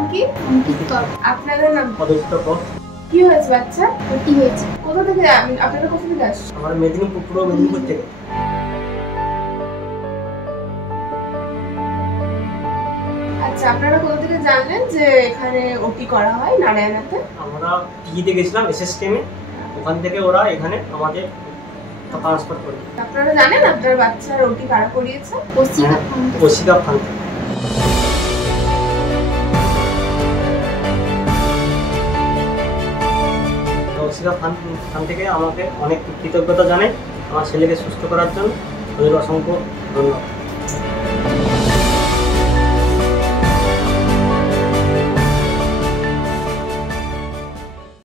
নাম কি? অঙ্কিত কর। আপনাদের নাম? পদচিত্র কর। কি হয়েছে বাচ্চা? ওটি হয়েছে। কোথা থেকে আপনারা কোথা থেকে আসছেন? আমার মেদিনীপুর, পূর্ব মেদিনীপুর থেকে। আচ্ছা, আপনারা কোথা থেকে জানলেন যে এখানে ওটি করা হয় নারায়ণাতে? আমরা টিভিতে গেছিলাম এসএসকেমে, ওখান থেকে ওরা এখানে আমাদের ট্রান্সফার করে। আপনারা জানেন আপনার বাচ্চার ওটি কারা করিয়েছে? কৌশিকা ফান্ড। কৌশিকা ফান্ড থেকে আমাকে অনেক কৃতজ্ঞতা জানাই আমার ছেলেকে সুস্থ করার জন্য। ওদের অসংখ্য ধন্যবাদ।